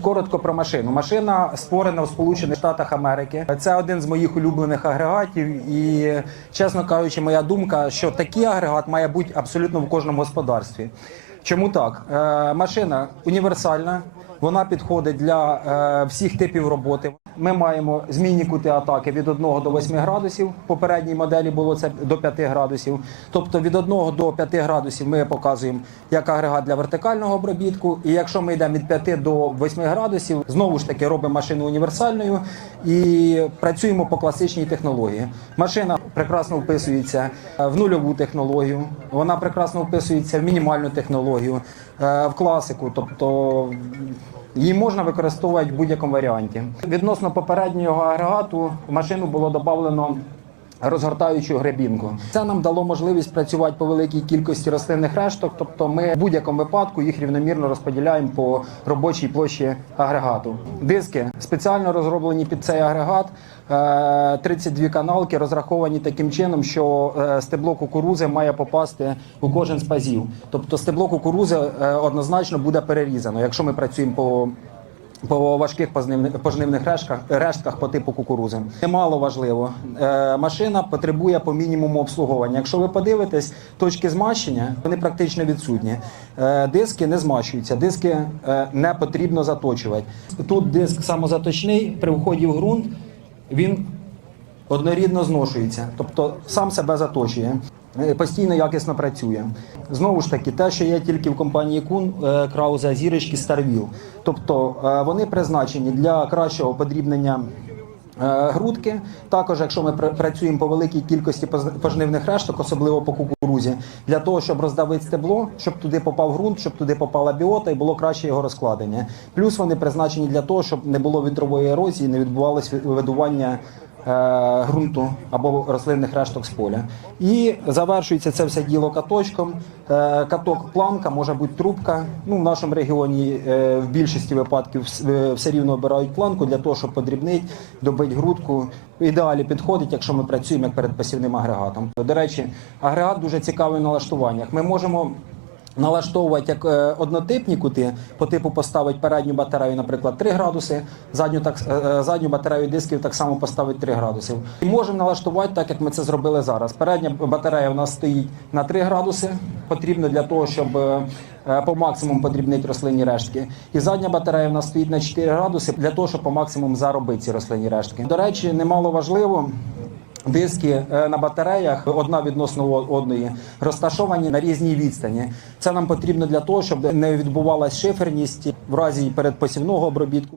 Коротко про машину. Машина створена в Сполучених Штатах Америки. Це один з моїх улюблених агрегатів. І, чесно кажучи, моя думка, що такий агрегат має бути абсолютно в кожному господарстві. Чому так? Е, машина універсальна, вона підходить для е, всіх типів роботи. Ми маємо змінні кути атаки від 1 до 8 градусів. В попередній моделі було це до 5 градусів. Тобто від 1 до 5 градусів ми показуємо як агрегат для вертикального обробітку. І якщо ми йдемо від 5 до 8 градусів, знову ж таки робимо машину універсальною і працюємо по класичній технології. Машина прекрасно вписується е, в нульову технологію, вона прекрасно вписується в мінімальну технологію, е, в класику. Тобто Її можна використовувати в будь-якому варіанті. Відносно попереднього агрегату в машину було додано розгортаючу гребінку. Це нам дало можливість працювати по великій кількості рослинних решток. Тобто, ми в будь-якому випадку їх рівномірно розподіляємо по робочій площі агрегату. Диски спеціально розроблені під цей агрегат. Е, 32 каналки розраховані таким чином, що е, стебло кукурузи має попасти у кожен з пазів. Тобто стебло кукурузи е, однозначно буде перерізано, якщо ми працюємо по по важких пожнивних рештках, рештках по типу кукурузи. Немало важливо, е, машина потребує по мінімуму обслуговування. Якщо ви подивитесь, точки змащення вони практично відсутні. Е, диски не змащуються, диски е, не потрібно заточувати. Тут диск самозаточний при вході в ґрунт він однорідно зношується, тобто сам себе заточує. Е, Постійно якісно працює. Знову ж таки, те, що є тільки в компанії Кун е, Крауза зірочки Старвіл. Тобто е, вони призначені для кращого подрібнення е, грудки. Також, якщо ми працюємо по великій кількості пожнивних решток, особливо по кукурузі, для того, щоб роздавити стебло, щоб туди попав ґрунт, щоб туди попала біота і було краще його розкладення. Плюс вони призначені для того, щоб не було вітрової ерозії, не відбувалось ви- видування е, ґрунту або рослинних решток з поля. І завершується це все діло каточком. Е, Каток планка, може бути трубка. Ну, в нашому регіоні е, в більшості випадків вс- е, все рівно обирають планку для того, щоб подрібнити, добити грудку. Ідеалі підходить, якщо ми працюємо як перед пасівним агрегатом. До речі, агрегат дуже цікавий в налаштуваннях. Ми можемо налаштовувати як е, однотипні кути, по типу поставити передню батарею, наприклад, 3 градуси, задню так е, е, задню батарею дисків так само поставити 3 градуси. І можемо налаштувати так, як ми це зробили зараз. Передня батарея у нас стоїть на 3 градуси, потрібно для того, щоб по максимуму подрібнити рослинні рештки. І задня батарея у нас стоїть на 4 градуси для того, щоб по максимуму заробити ці рослинні рештки. До речі, немало важливо. Диски е, на батареях одна відносно одної розташовані на різній відстані. Це нам потрібно для того, щоб не відбувалась шиферність в разі передпосівного обробітку.